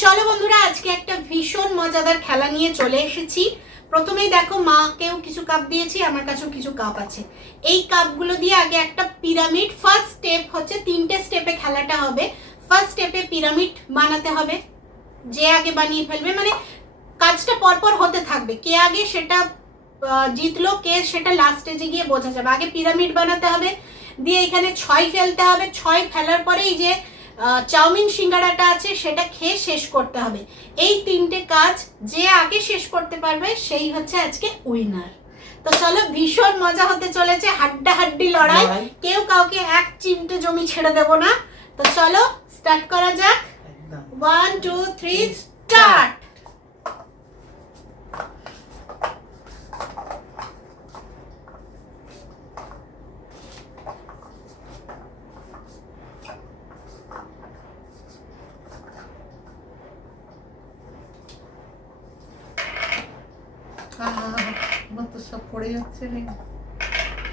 চলো বন্ধুরা, আজকে একটা ভীষণ মজাদার খেলা নিয়ে চলে এসেছি। প্রথমেই দেখো, মাকেও কিছু কাপ দিয়েছি, আমার কাছেও কিছু কাপ আছে। এই কাপগুলো দিয়ে আগে একটা পিরামিড, ফার্স্ট স্টেপ হচ্ছে 3টে স্টেপে খেলাটা হবে। ফার্স্ট স্টেপে পিরামিড বানাতে হবে, যে আগে বানিয়ে ফেলবে, মানে কাজটা পরপর হতে থাকবে, কে আগে সেটা জিতলো, কে সেটা লাস্ট স্টেজে গিয়ে বোঝা যাবে। আগে পিরামিড বানাতে হবে, দিয়ে এখানে 6 ফেলতে হবে। 6 ফেলার পরে এই যে চাউমিন সিঙ্গাড়াটা আছে সেটা খেয়ে শেষ করতে হবে। এই 3টে কাজ যে আগে শেষ করতে পারবে সেই হচ্ছে আজকে উইনার। তো চলো, ভীষণ মজা হতে চলেছে, হাড্ডাহাড্ডি লড়াই, কেউ কাউকে এক চিমটে জমি ছেড়ে দেব না। তো চলো স্টার্ট করা যাক। 1 2 3 স্টার্ট।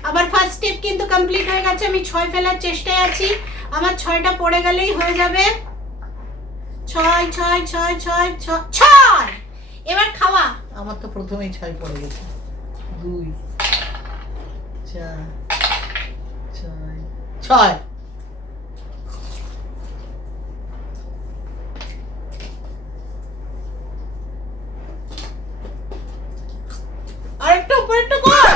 আমার ফার্স্ট স্টেপ কিন্তু কমপ্লিট হয়ে গেছে। আমি 6 ফেলার চেষ্টায় আছি, আমার 6টা পড়ে গেলেই হয়ে যাবে। 6 6 6 6 6। এবার খাওয়া। আমার তো প্রথমেই 6 পড়ে গেছে। 2 4 6 আরেকটু উপরে একটু কর।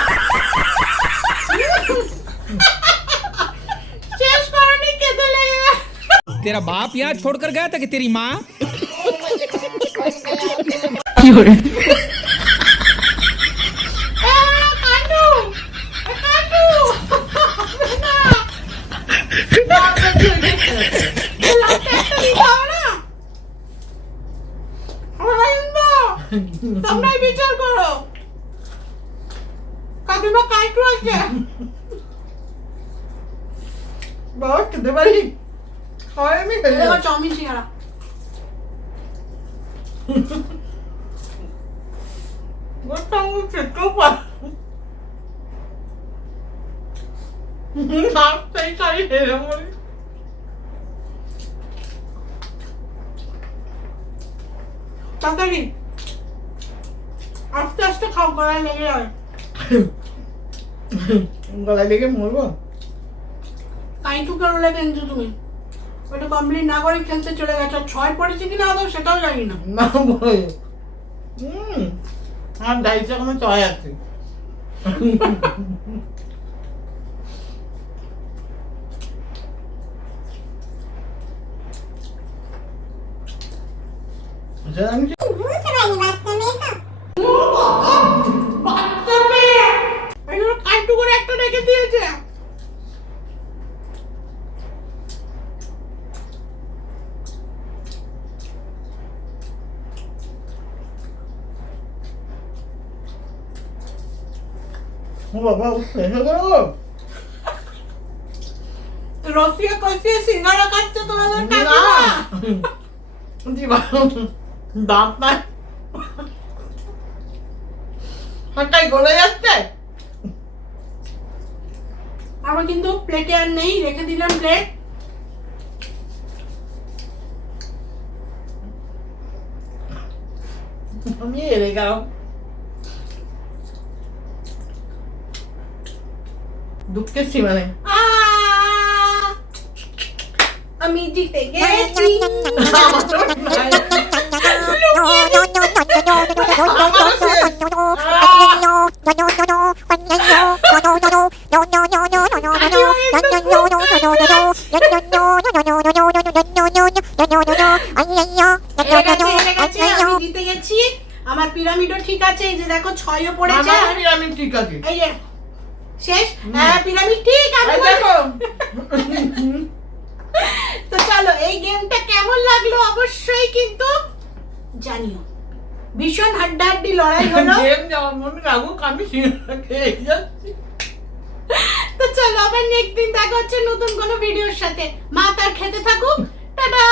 শেষ করনি, কেঁদে লেগে। तेरा बाप यहाँ छोड़कर गया था कि तेरी माँ? তোমরাই বিচার করো, কাকিমা কাইটু আছে। বাবা খেতে পারি? হয় আমি দেখো চাউমিন সিঙ্গাড়া। তাড়াতাড়ি আস্তে আস্তে খাও, গলায় লেগে যাবে। গলায় লেগে মরবো। কাইটু কেন লেগে কিন্তু তুমি ওটা কমপ্লিট না করে খেলতে চলে গেছো। 6 পড়েছে কিনা আদৌ সেটাও জানি না। না বলে আমার ডাইসে কোনো চয় আছে। আমি কাইটু করে একটা রেখে দিয়েছে। ও বাবা উঠে গেল। রসিয়া কষিয়ে সিঙ্গারা খাচ্ছে তোমাদের না কাকিমা। দাঁত নাই, হাঁটাই গলে যাচ্ছে। আমার কিন্তু প্লেটে আর নেই, রেখে দিলাম প্লেট। আমি হেরে গেলাম। দুঃখের সীমা নেই। আমি জিতে গেছি। জিতে গেছি। আমার পিরামিডও ঠিক আছে, এই যে দেখো 6ও পড়েছে। পিরামিড ঠিক আছে, এই যে শেষ। পিরামিড ঠিক আছে দেখো। তো চলো, এই গেমটা কেমন লাগলো অবশ্যই কিন্তু জানিও। ভীষণ হাড্ডাহাড্ডি লড়াই হলো। গেম যেমন মনে রাখুক, আমি খেয়ে যাচ্ছি। তো চলো, আবার নেক্সট দিন দেখা হচ্ছে নতুন কোনো ভিডিওর সাথে। মা তার খেতে থাকুক। টাটা।